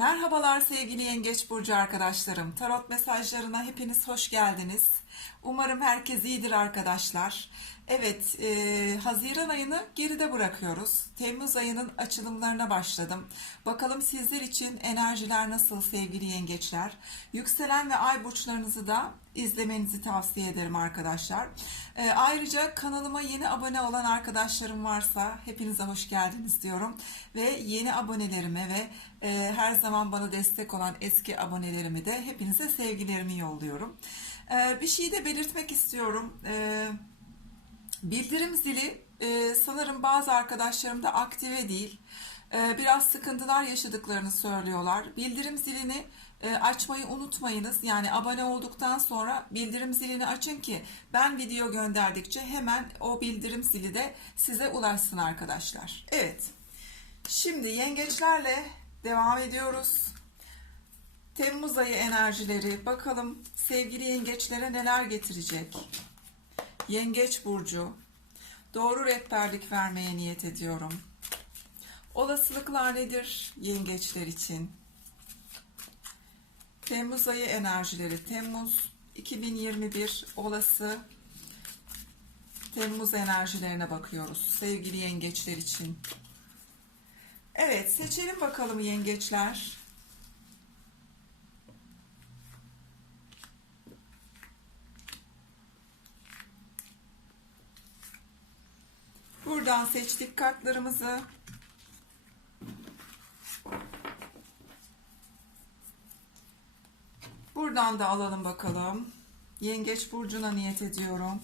Merhabalar sevgili Yengeç Burcu arkadaşlarım. Tarot mesajlarına hepiniz hoş geldiniz. Umarım herkes iyidir arkadaşlar. Evet, e, Haziran ayını geride bırakıyoruz. Temmuz ayının açılımlarına başladım. Bakalım sizler için enerjiler nasıl sevgili yengeçler? Yükselen ve ay burçlarınızı da izlemenizi tavsiye ederim arkadaşlar. E, ayrıca kanalıma yeni abone olan arkadaşlarım varsa hepinize hoş geldiniz diyorum. Ve yeni abonelerime ve e, her zaman bana destek olan eski abonelerimi de hepinize sevgilerimi yolluyorum. E, bir şey de belirtmek istiyorum. E, Bildirim zili e, sanırım bazı arkadaşlarım da aktive değil. E, biraz sıkıntılar yaşadıklarını söylüyorlar. Bildirim zilini e, açmayı unutmayınız. Yani abone olduktan sonra bildirim zilini açın ki ben video gönderdikçe hemen o bildirim zili de size ulaşsın arkadaşlar. Evet. Şimdi yengeçlerle devam ediyoruz. Temmuz ayı enerjileri bakalım sevgili yengeçlere neler getirecek. Yengeç burcu. Doğru rehberlik vermeye niyet ediyorum. Olasılıklar nedir yengeçler için? Temmuz ayı enerjileri. Temmuz 2021 olası Temmuz enerjilerine bakıyoruz sevgili yengeçler için. Evet seçelim bakalım yengeçler. Buradan seçtik kartlarımızı. Buradan da alalım bakalım. Yengeç burcuna niyet ediyorum.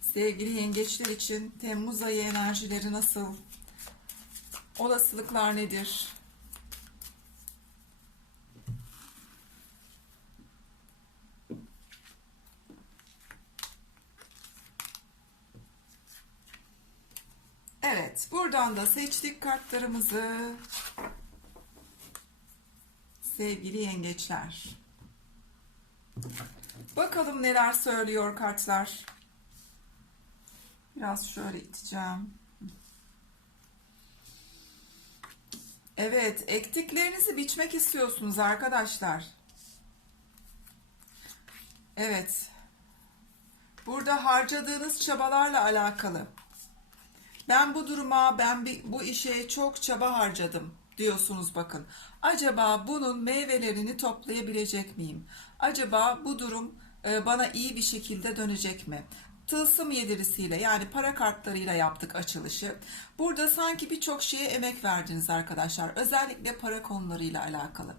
Sevgili yengeçler için Temmuz ayı enerjileri nasıl? Olasılıklar nedir? Evet, buradan da seçtik kartlarımızı. Sevgili yengeçler. Bakalım neler söylüyor kartlar. Biraz şöyle iteceğim. Evet, ektiklerinizi biçmek istiyorsunuz arkadaşlar. Evet. Burada harcadığınız çabalarla alakalı. Ben bu duruma, ben bu işe çok çaba harcadım diyorsunuz bakın. Acaba bunun meyvelerini toplayabilecek miyim? Acaba bu durum e, bana iyi bir şekilde dönecek mi? Tılsım yedirisiyle yani para kartlarıyla yaptık açılışı. Burada sanki birçok şeye emek verdiniz arkadaşlar. Özellikle para konularıyla alakalı.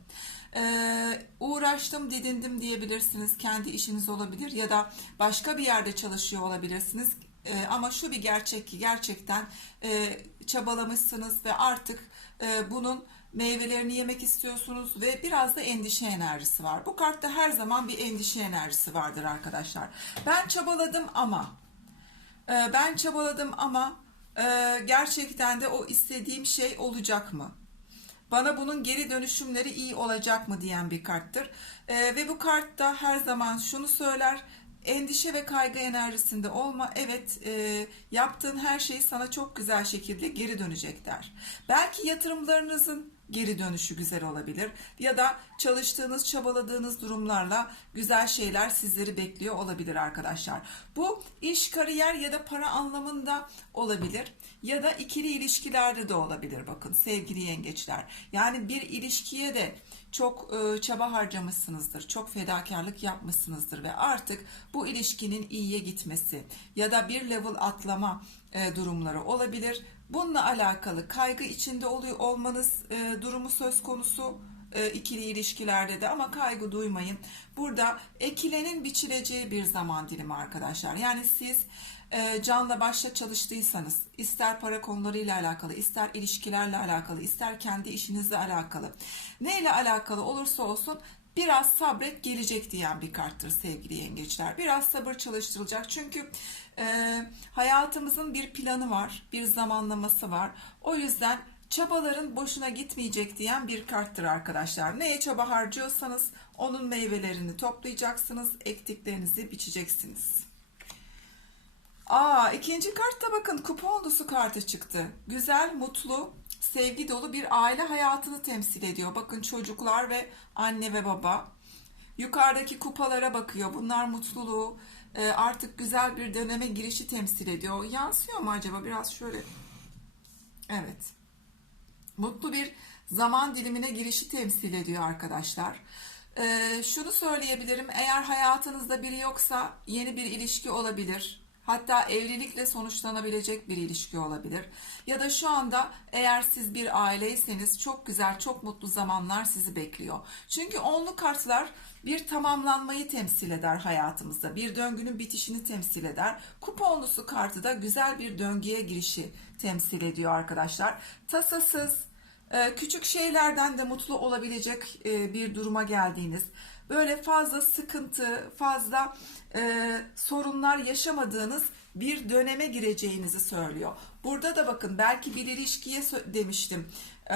Ee, uğraştım, didindim diyebilirsiniz. Kendi işiniz olabilir ya da başka bir yerde çalışıyor olabilirsiniz. Ee, ama şu bir gerçek ki gerçekten e, çabalamışsınız ve artık e, bunun meyvelerini yemek istiyorsunuz ve biraz da endişe enerjisi var. Bu kartta her zaman bir endişe enerjisi vardır arkadaşlar. Ben çabaladım ama e, ben çabaladım ama e, gerçekten de o istediğim şey olacak mı? Bana bunun geri dönüşümleri iyi olacak mı diyen bir karttır. E, ve bu kartta her zaman şunu söyler endişe ve kaygı enerjisinde olma. Evet e, yaptığın her şey sana çok güzel şekilde geri dönecek der. Belki yatırımlarınızın geri dönüşü güzel olabilir ya da çalıştığınız, çabaladığınız durumlarla güzel şeyler sizleri bekliyor olabilir arkadaşlar. Bu iş, kariyer ya da para anlamında olabilir ya da ikili ilişkilerde de olabilir bakın sevgili yengeçler. Yani bir ilişkiye de çok e, çaba harcamışsınızdır, çok fedakarlık yapmışsınızdır ve artık bu ilişkinin iyiye gitmesi ya da bir level atlama e, durumları olabilir. Bununla alakalı kaygı içinde oluyor olmanız e, durumu söz konusu e, ikili ilişkilerde de ama kaygı duymayın. Burada ekilenin biçileceği bir zaman dilimi arkadaşlar. Yani siz e, canla başla çalıştıysanız ister para konularıyla alakalı, ister ilişkilerle alakalı, ister kendi işinizle alakalı, neyle alakalı olursa olsun biraz sabret gelecek diyen bir karttır sevgili yengeçler. Biraz sabır çalıştırılacak çünkü e, hayatımızın bir planı var, bir zamanlaması var. O yüzden çabaların boşuna gitmeyecek diyen bir karttır arkadaşlar. Neye çaba harcıyorsanız onun meyvelerini toplayacaksınız, ektiklerinizi biçeceksiniz. Aa ikinci kartta bakın kuponlusu kartı çıktı. Güzel, mutlu, sevgi dolu bir aile hayatını temsil ediyor. Bakın çocuklar ve anne ve baba. Yukarıdaki kupalara bakıyor. Bunlar mutluluğu, e, artık güzel bir döneme girişi temsil ediyor. Yansıyor mu acaba? Biraz şöyle. Evet. Mutlu bir zaman dilimine girişi temsil ediyor arkadaşlar. Ee, şunu söyleyebilirim. Eğer hayatınızda biri yoksa yeni bir ilişki olabilir. Hatta evlilikle sonuçlanabilecek bir ilişki olabilir. Ya da şu anda eğer siz bir aileyseniz çok güzel, çok mutlu zamanlar sizi bekliyor. Çünkü onlu kartlar bir tamamlanmayı temsil eder hayatımızda. Bir döngünün bitişini temsil eder. Kupa onlusu kartı da güzel bir döngüye girişi temsil ediyor arkadaşlar. Tasasız, ee, küçük şeylerden de mutlu olabilecek e, bir duruma geldiğiniz, böyle fazla sıkıntı, fazla e, sorunlar yaşamadığınız bir döneme gireceğinizi söylüyor. Burada da bakın belki bir ilişkiye demiştim. Ee,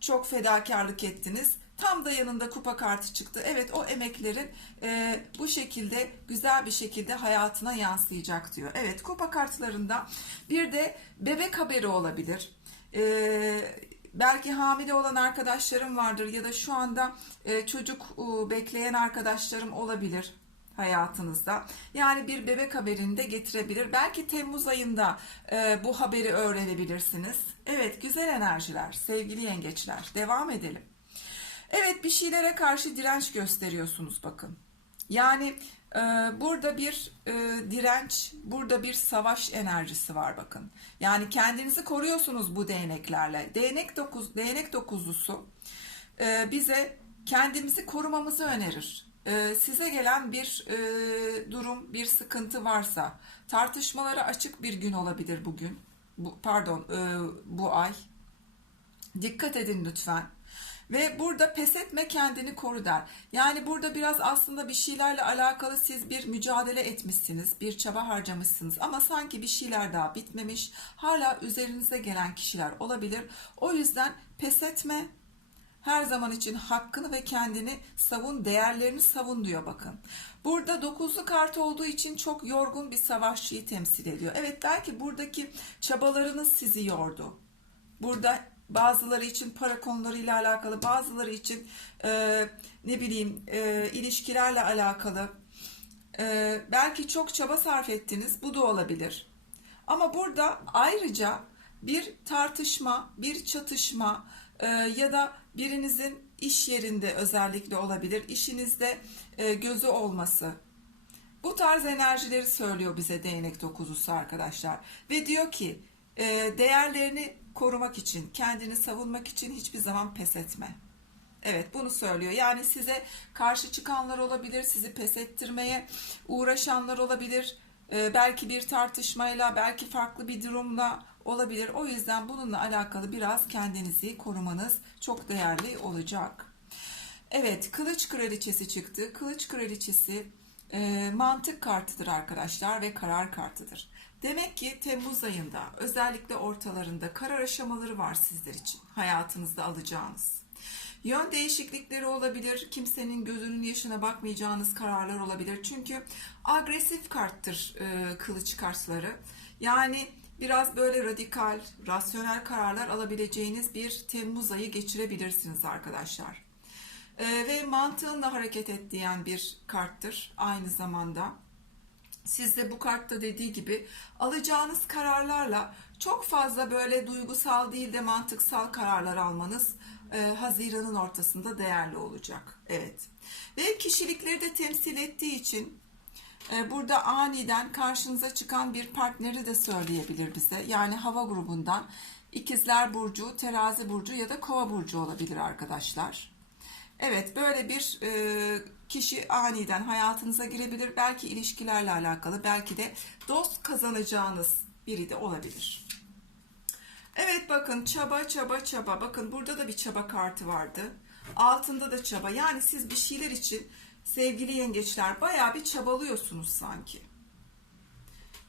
çok fedakarlık ettiniz. Tam da yanında kupa kartı çıktı. Evet o emeklerin e, bu şekilde güzel bir şekilde hayatına yansıyacak diyor. Evet kupa kartlarında bir de bebek haberi olabilir. Ee, belki hamile olan arkadaşlarım vardır ya da şu anda e, çocuk bekleyen arkadaşlarım olabilir hayatınızda. Yani bir bebek haberini de getirebilir. Belki Temmuz ayında e, bu haberi öğrenebilirsiniz. Evet güzel enerjiler sevgili yengeçler devam edelim. Evet bir şeylere karşı direnç gösteriyorsunuz bakın. Yani burada bir e, direnç, burada bir savaş enerjisi var bakın. Yani kendinizi koruyorsunuz bu değneklerle. Değnek dokuz, değnek dokuzlusu e, bize kendimizi korumamızı önerir. E, size gelen bir e, durum, bir sıkıntı varsa tartışmalara açık bir gün olabilir bugün. Bu, pardon, e, bu ay. Dikkat edin lütfen. Ve burada pes etme kendini koru der. Yani burada biraz aslında bir şeylerle alakalı siz bir mücadele etmişsiniz, bir çaba harcamışsınız ama sanki bir şeyler daha bitmemiş. Hala üzerinize gelen kişiler olabilir. O yüzden pes etme. Her zaman için hakkını ve kendini savun, değerlerini savun diyor bakın. Burada dokuzlu kart olduğu için çok yorgun bir savaşçıyı temsil ediyor. Evet belki buradaki çabalarınız sizi yordu. Burada bazıları için para konularıyla alakalı, bazıları için e, ne bileyim e, ilişkilerle alakalı. E, belki çok çaba sarf ettiniz, bu da olabilir. Ama burada ayrıca bir tartışma, bir çatışma e, ya da birinizin iş yerinde özellikle olabilir, işinizde e, gözü olması. Bu tarz enerjileri söylüyor bize değnek dokuzusu arkadaşlar. Ve diyor ki değerlerini korumak için, kendini savunmak için hiçbir zaman pes etme. Evet bunu söylüyor. Yani size karşı çıkanlar olabilir, sizi pes ettirmeye uğraşanlar olabilir. Ee, belki bir tartışmayla, belki farklı bir durumla olabilir. O yüzden bununla alakalı biraz kendinizi korumanız çok değerli olacak. Evet, kılıç kraliçesi çıktı. Kılıç kraliçesi e, mantık kartıdır arkadaşlar ve karar kartıdır. Demek ki Temmuz ayında özellikle ortalarında karar aşamaları var sizler için hayatınızda alacağınız. Yön değişiklikleri olabilir, kimsenin gözünün yaşına bakmayacağınız kararlar olabilir. Çünkü agresif karttır e, kılıç kartları. Yani biraz böyle radikal, rasyonel kararlar alabileceğiniz bir Temmuz ayı geçirebilirsiniz arkadaşlar. E, ve mantığınla hareket et diyen bir karttır aynı zamanda. Sizde bu kartta dediği gibi alacağınız kararlarla çok fazla böyle duygusal değil de mantıksal kararlar almanız e, Haziran'ın ortasında değerli olacak. Evet. Ve kişilikleri de temsil ettiği için e, burada aniden karşınıza çıkan bir partneri de söyleyebilir bize. Yani hava grubundan ikizler burcu, terazi burcu ya da kova burcu olabilir arkadaşlar. Evet böyle bir e, kişi aniden hayatınıza girebilir. Belki ilişkilerle alakalı, belki de dost kazanacağınız biri de olabilir. Evet bakın çaba çaba çaba. Bakın burada da bir çaba kartı vardı. Altında da çaba. Yani siz bir şeyler için sevgili yengeçler bayağı bir çabalıyorsunuz sanki.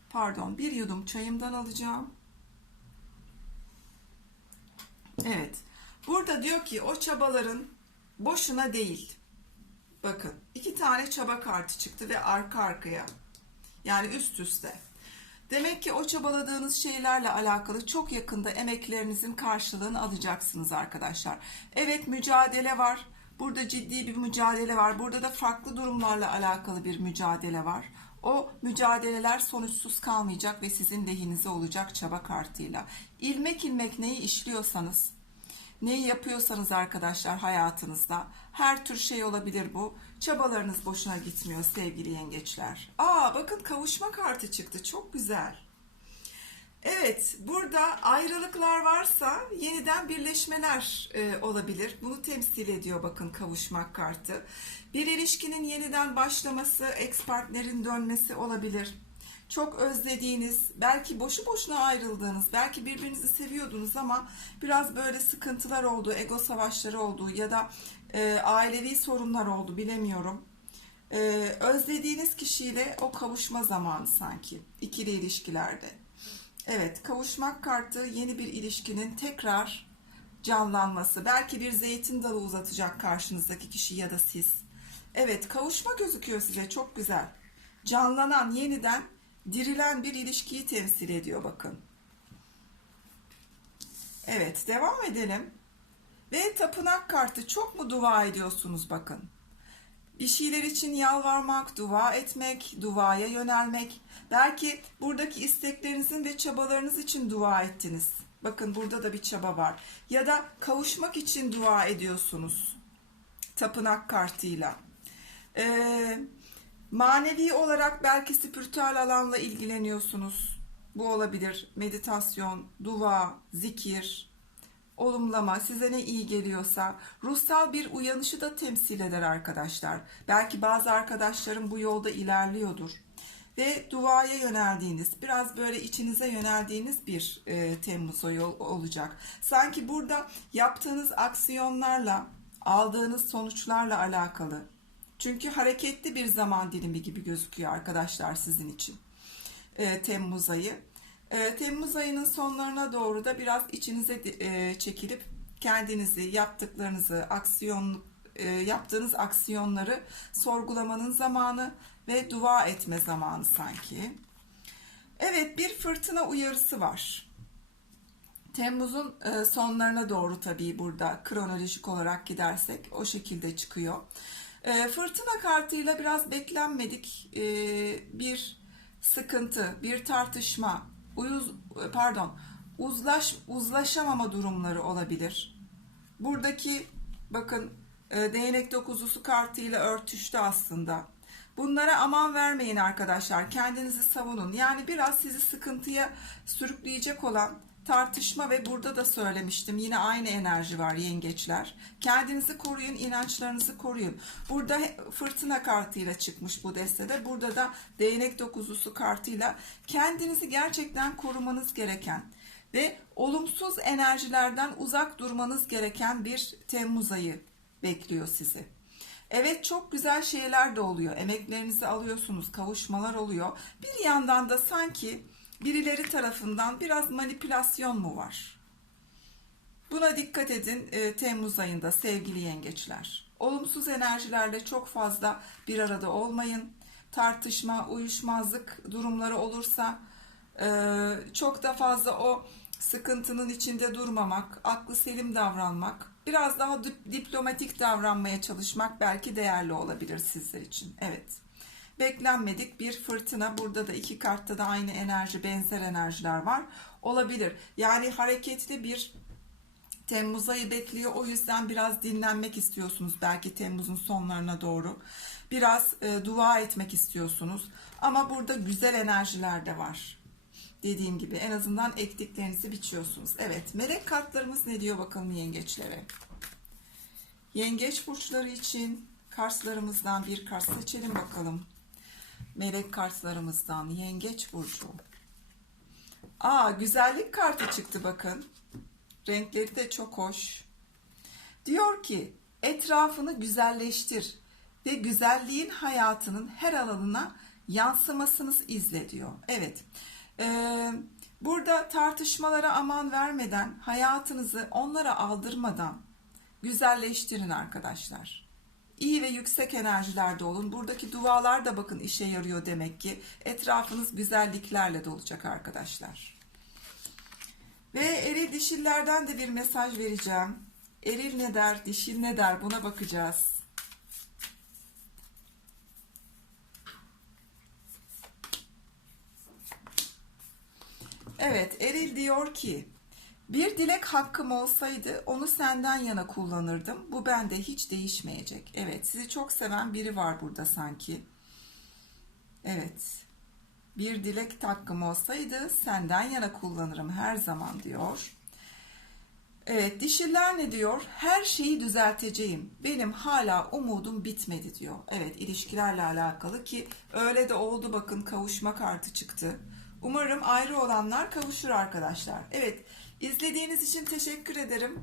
Pardon bir yudum çayımdan alacağım. Evet. Burada diyor ki o çabaların boşuna değil. Bakın iki tane çaba kartı çıktı ve arka arkaya yani üst üste. Demek ki o çabaladığınız şeylerle alakalı çok yakında emeklerinizin karşılığını alacaksınız arkadaşlar. Evet mücadele var. Burada ciddi bir mücadele var. Burada da farklı durumlarla alakalı bir mücadele var. O mücadeleler sonuçsuz kalmayacak ve sizin lehinize olacak çaba kartıyla. İlmek ilmek neyi işliyorsanız, neyi yapıyorsanız arkadaşlar hayatınızda her tür şey olabilir bu. Çabalarınız boşuna gitmiyor sevgili yengeçler. Aa bakın kavuşma kartı çıktı. Çok güzel. Evet, burada ayrılıklar varsa yeniden birleşmeler e, olabilir. Bunu temsil ediyor bakın kavuşmak kartı. Bir ilişkinin yeniden başlaması, ex partnerin dönmesi olabilir. Çok özlediğiniz, belki boşu boşuna ayrıldığınız, belki birbirinizi seviyordunuz ama biraz böyle sıkıntılar oldu, ego savaşları oldu ya da e, ailevi sorunlar oldu bilemiyorum. E, özlediğiniz kişiyle o kavuşma zamanı sanki ikili ilişkilerde. Evet, kavuşmak kartı yeni bir ilişkinin tekrar canlanması. Belki bir zeytin dalı uzatacak karşınızdaki kişi ya da siz. Evet, kavuşma gözüküyor size çok güzel. Canlanan, yeniden dirilen bir ilişkiyi temsil ediyor bakın. Evet, devam edelim. Ve tapınak kartı çok mu dua ediyorsunuz bakın. Bir şeyler için yalvarmak, dua etmek, duaya yönelmek. Belki buradaki isteklerinizin ve çabalarınız için dua ettiniz. Bakın burada da bir çaba var. Ya da kavuşmak için dua ediyorsunuz. Tapınak kartıyla. Ee, manevi olarak belki spiritüel alanla ilgileniyorsunuz. Bu olabilir. Meditasyon, dua, zikir, olumlama, size ne iyi geliyorsa ruhsal bir uyanışı da temsil eder arkadaşlar. Belki bazı arkadaşlarım bu yolda ilerliyordur. Ve duaya yöneldiğiniz, biraz böyle içinize yöneldiğiniz bir e, Temmuz ayı ol- olacak. Sanki burada yaptığınız aksiyonlarla, aldığınız sonuçlarla alakalı. Çünkü hareketli bir zaman dilimi gibi gözüküyor arkadaşlar sizin için. E, Temmuz ayı. E, Temmuz ayının sonlarına doğru da biraz içinize e, çekilip kendinizi, yaptıklarınızı, aksiyon e, yaptığınız aksiyonları sorgulamanın zamanı ve dua etme zamanı sanki. Evet, bir fırtına uyarısı var. Temmuz'un e, sonlarına doğru tabii burada kronolojik olarak gidersek o şekilde çıkıyor. E, Fırtına kartıyla biraz beklenmedik e, bir sıkıntı, bir tartışma, uyuz pardon, uzlaş uzlaşamama durumları olabilir. Buradaki bakın e, değnek dokuzusu kartıyla örtüştü aslında. Bunlara aman vermeyin arkadaşlar. Kendinizi savunun. Yani biraz sizi sıkıntıya sürükleyecek olan tartışma ve burada da söylemiştim. Yine aynı enerji var yengeçler. Kendinizi koruyun, inançlarınızı koruyun. Burada fırtına kartıyla çıkmış bu destede. Burada da değnek dokuzusu kartıyla kendinizi gerçekten korumanız gereken ve olumsuz enerjilerden uzak durmanız gereken bir Temmuz ayı bekliyor sizi. Evet çok güzel şeyler de oluyor. Emeklerinizi alıyorsunuz, kavuşmalar oluyor. Bir yandan da sanki birileri tarafından biraz manipülasyon mu var? Buna dikkat edin e, Temmuz ayında sevgili yengeçler. Olumsuz enerjilerle çok fazla bir arada olmayın. Tartışma, uyuşmazlık durumları olursa e, çok da fazla o sıkıntının içinde durmamak, aklı selim davranmak, biraz daha dip- diplomatik davranmaya çalışmak belki değerli olabilir sizler için. Evet. Beklenmedik bir fırtına. Burada da iki kartta da aynı enerji, benzer enerjiler var. Olabilir. Yani hareketli bir Temmuz ayı bekliyor. O yüzden biraz dinlenmek istiyorsunuz belki Temmuz'un sonlarına doğru. Biraz e, dua etmek istiyorsunuz. Ama burada güzel enerjiler de var. Dediğim gibi en azından ektiklerinizi biçiyorsunuz. Evet melek kartlarımız ne diyor bakalım yengeçlere. Yengeç burçları için kartlarımızdan bir kart seçelim bakalım. Melek kartlarımızdan yengeç burcu. Aa güzellik kartı çıktı bakın. Renkleri de çok hoş. Diyor ki etrafını güzelleştir ve güzelliğin hayatının her alanına yansımasını izle diyor. Evet. Ee, burada tartışmalara aman vermeden hayatınızı onlara aldırmadan güzelleştirin arkadaşlar. İyi ve yüksek enerjilerde olun. Buradaki dualar da bakın işe yarıyor demek ki. Etrafınız güzelliklerle dolacak arkadaşlar. Ve eril dişillerden de bir mesaj vereceğim. Eril ne der, dişil ne der buna bakacağız. Evet, Eril diyor ki, bir dilek hakkım olsaydı onu senden yana kullanırdım. Bu bende hiç değişmeyecek. Evet, sizi çok seven biri var burada sanki. Evet. Bir dilek hakkım olsaydı senden yana kullanırım her zaman diyor. Evet, dişiller ne diyor? Her şeyi düzelteceğim. Benim hala umudum bitmedi diyor. Evet, ilişkilerle alakalı ki öyle de oldu bakın kavuşma kartı çıktı. Umarım ayrı olanlar kavuşur arkadaşlar. Evet, izlediğiniz için teşekkür ederim.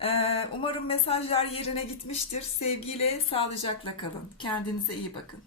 Ee, umarım mesajlar yerine gitmiştir. Sevgiyle, sağlıcakla kalın. Kendinize iyi bakın.